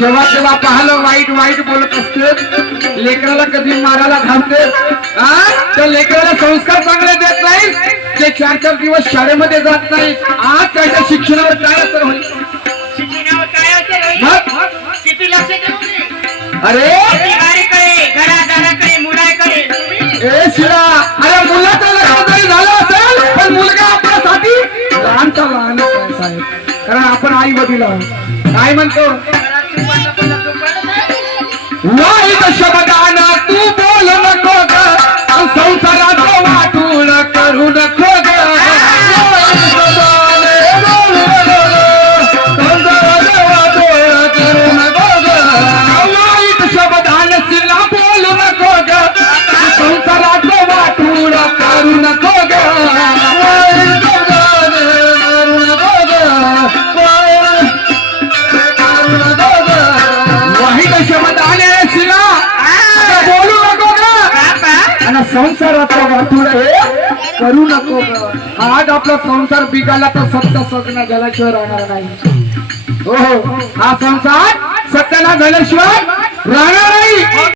जेव्हा तेव्हा पाहलं वाईट वाईट बोलत असते लेकराला कधी मारायला थांबते त्या लेकराला संस्कार चांगले देत नाही ते चार चार दिवस शाळेमध्ये जात नाही आज त्याच्या शिक्षणावर काय असर होईल? शिक्षणावर काय असर किती लक्ष अरे! कारण आपण आई आहोत काय म्हणतो. वाईट शब्दाना वाईट शब्दाने शिला बोलू नको आणि संसाराचा वाटून करू नको आज आपला संसार बिघाला तर सत्य सगळं झाल्याशिवाय राहणार नाही. हो हो. हा संसार सत्याला झाल्याशिवाय राहणार